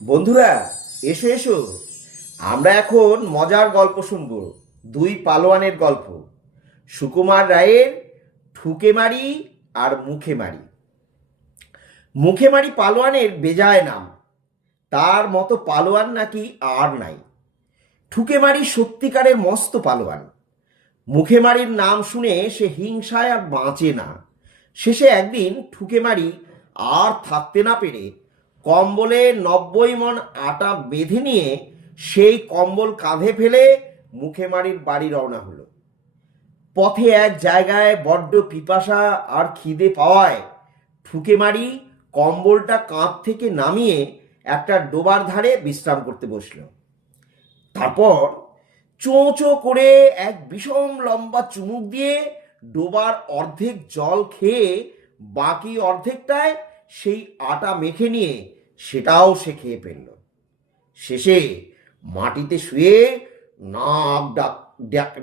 বন্ধুরা, এসো এসো। আমরা এখন মজার গল্প শুনব। দুই পালোয়ানের গল্প। সুকুমার রায়ের ঠুকে মারি আর মুখে মারি। মুখে মারি পালোয়ানের বেজায় নাম। তার মতো পালোয়ান নাকি আর নাই। ঠুকে মারি সত্যিকারের মস্ত পালোয়ান। মুখে মারির নাম শুনে সে হিংসায় আর বাঁচে না। শেষে একদিন ঠুকে মারি আর থাকতে না পেরে কম্বলে 90 মণ আটা বেঁধে নিয়ে সেই কম্বল কাঁধে ফেলে মুখে মারির বাড়ি রওনা হলো। পথে এক জায়গায় বড্ড পিপাসা আর খিদে পাওয়ায় ঠুকে মারি কম্বলটা কাঁধ থেকে নামিয়ে একটা ডোবার ধারে বিশ্রাম করতে বসলো। তারপর চোঁ চোঁ করে এক বিষম লম্বা চুমুক দিয়ে ডোবার অর্ধেক জল খেয়ে বাকি অর্ধেকটায় সেই আটা মেখে নিয়ে সেটাও সে খেয়ে ফেলল। শেষে মাটিতে শুয়ে নাক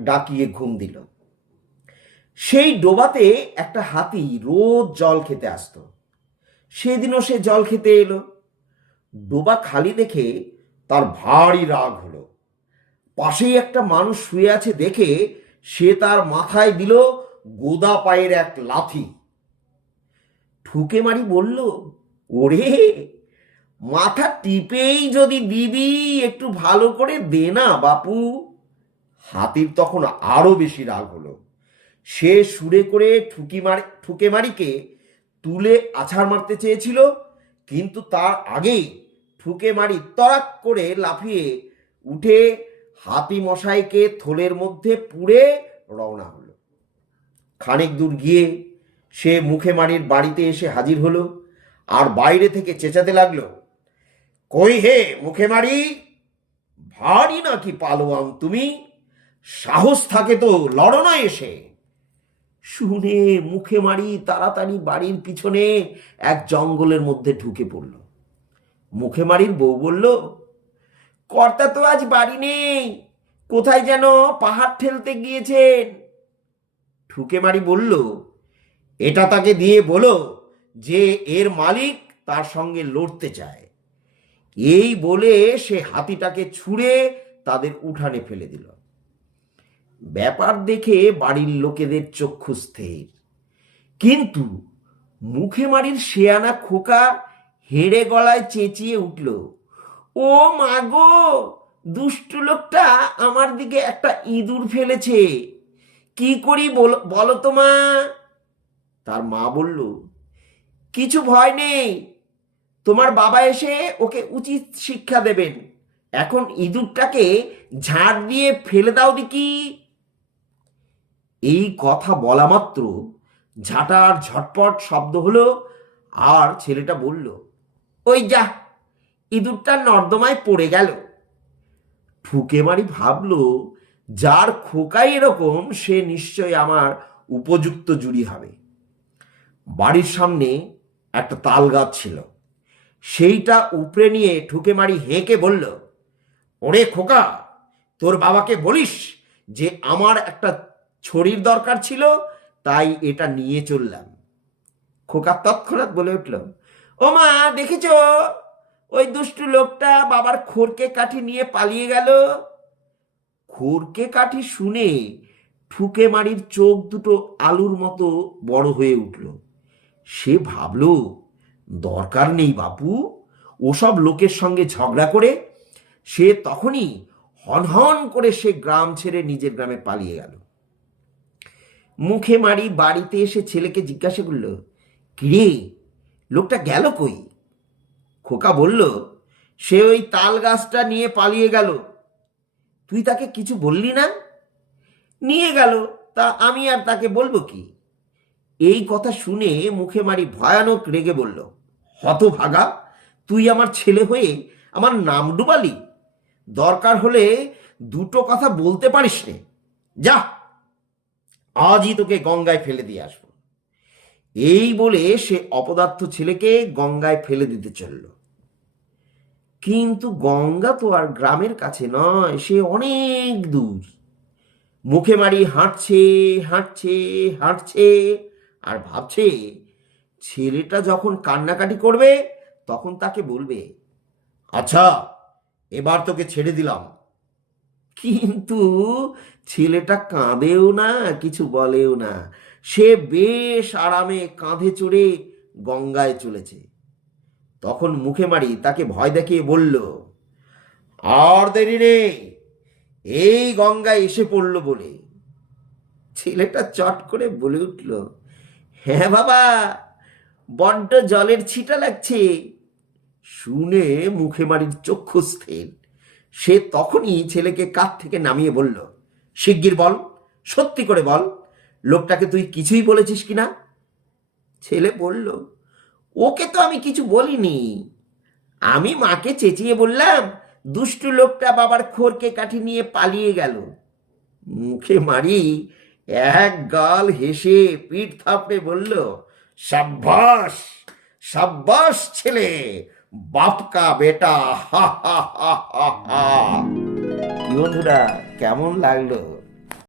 ডাকিয়ে ঘুম দিল। সেই ডোবাতে একটা হাতি রোজ জল খেতে আসতো। সেদিনও সে জল খেতে এলো। ডোবা খালি দেখে তার ভারী রাগ হলো। পাশেই একটা মানুষ শুয়ে আছে দেখে সে তার মাথায় দিল গোদা পায়ের এক লাথি। ঠুকে মারি বলল, ওরে, মাথা টিপেই যদি দিবি একটু ভালো করে দে না বাপু। হাতির তখন আরো বেশি রাগ হলো। সে সুরে করে ঠুকে মারিকে তুলে আছাড় মারতে চেয়েছিল, কিন্তু তার আগেই ঠুকে মারি তরাক করে লাফিয়ে উঠে হাতি মশাইকে থলের মধ্যে পুড়ে রওনা হলো। খানিক দূর গিয়ে সে মুখে মারির বাড়িতে এসে হাজির হলো আর বাইরে থেকে চেঁচাতে লাগলো, কই হে মুখে মারি, ভারী নাকি পালোয়ান তুমি? সাহস থাকে তো লড়ো না এসে। শুনে মুখে মারি তাড়াতাড়ি বাড়ির পিছনে এক জঙ্গলের মধ্যে ঢুকে পড়ল। মুখে মারির বউ বলল, কর্তা তো আজ বাড়ি নেই, কোথায় যেন পাহাড় ঠেলতে গিয়েছেন। ঠুকে মারি বলল, এটা তাকে দিয়ে বলো যে এর মালিক তার সঙ্গে লড়তে চায়। এই বলে সে হাতিটাকে ছুঁড়ে তাদের উঠানে ফেলে দিল। ব্যাপার দেখে বাড়ির লোকেদের চক্ষু স্থির, কিন্তু মুখে মারির শেয়ানা খোকা হেঁড়ে গলায় চেঁচিয়ে উঠল, ও মা গো, দুষ্টু লোকটা আমার দিকে একটা ইঁদুর ফেলেছে, কি করি বলো তো মা। তার মা বলল, কিছু ভয় নেই, তোমার বাবা এসে ওকে উচিত শিক্ষা দেবেন। এখন ইঁদুরটাকে ঝাড় দিয়ে ফেলে দাও দেখি। এই কথা বলা মাত্র ঝাঁটার ঝটপট শব্দ হলো আর ছেলেটা বলল, ওই যা, ইঁদুরটা নর্দমায় পড়ে গেল। ঠুকে মারি ভাবলো, যার খোকাই এরকম সে নিশ্চয় আমার উপযুক্ত জুড়ি হবে। বাড়ির সামনে একটা তাল গাছ ছিল, সেইটা উপড়ে নিয়ে ঠুকে মারি হেঁকে বলল, ওরে খোকা, তোর বাবাকে বলিস যে আমার একটা ছড়ির দরকার ছিল, তাই এটা নিয়ে চললাম। খোকা তৎক্ষণাৎ বলে উঠল, ও মা, দেখেছ, ওই দুষ্টু লোকটা বাবার খড়কে কাঠি নিয়ে পালিয়ে গেল। খড়কে কাঠি শুনে ঠুকে মারির চোখ দুটো আলুর মতো বড় হয়ে উঠল। সে ভাবল, দরকার নেই বাপু ওসব লোকের সঙ্গে ঝগড়া করে। সে তখনই হনহন করে সে গ্রাম ছেড়ে নিজের গ্রামে পালিয়ে গেল। মুখে মারি বাড়িতে এসে ছেলেকে জিজ্ঞাসা করল, কিরে, লোকটা গেল কই? খোকা বলল, সে ওই তাল গাছটা নিয়ে পালিয়ে গেল। তুই তাকে কিছু বললি না? নিয়ে গেল, তা আমি আর তাকে বলবো কি? এই কথা শুনে মুখে মারি ভয়ানক রেগে বলল, হতভাগা, তুই আমার ছেলে হয়ে আমার নাম ডুবালি? দরকার হলে দুটো কথা বলতে পারিস নে। যা, আজই তোকে গঙ্গায় ফেলে দিয়ে আসবো। এই বলে সে অপদার্থ ছেলেকে গঙ্গায় ফেলে দিতে চলল। কিন্তু গঙ্গা তো আর গ্রামের কাছে নয়, সে অনেক দূর। মুখে মারি হাঁটছে হাঁটছে হাঁটছে আর ভাবছে, ছেলেটা যখন কান্নাকাটি করবে তখন তাকে বলবে, আচ্ছা, এবার তোকে ছেড়ে দিলাম। কিন্তু ছেলেটা কাঁদেও না, কিছু বলেও না। সে বেশ আরামে কাঁধে চড়ে গঙ্গায় চলেছে। তখন মুখে মারি তাকে ভয় দেখিয়ে বলল, আর দেরি নেই, এই গঙ্গায় এসে পড়লো বলে। ছেলেটা চট করে বলে উঠল, হ্যাঁ বাবা, বড্ড জলের ছিটা লাগছে। শুনে মুখে মারির চক্ষু স্থির। সে তখনই ছেলেকে কাঁধ থেকে নামিয়ে বলল, শিগগির বল, সত্যি করে বল, লোকটাকে তুই কিছুই বলেছিস কিনা? ছেলে বলল, ওকে তো আমি কিছু বলিনি। আমি মাকে চেঁচিয়ে বললাম দুষ্টু লোকটা বাবার খড়কে কাঠি নিয়ে পালিয়ে গেল। মুখে মারি এক গাল হেসে পিঠ থাপড়ে বলল, সাব্বাস, সাব্বাস ছেলে, বাপ কা বেটা, হা হা হা হা হা। কি বন্ধুরা, কেমন লাগলো?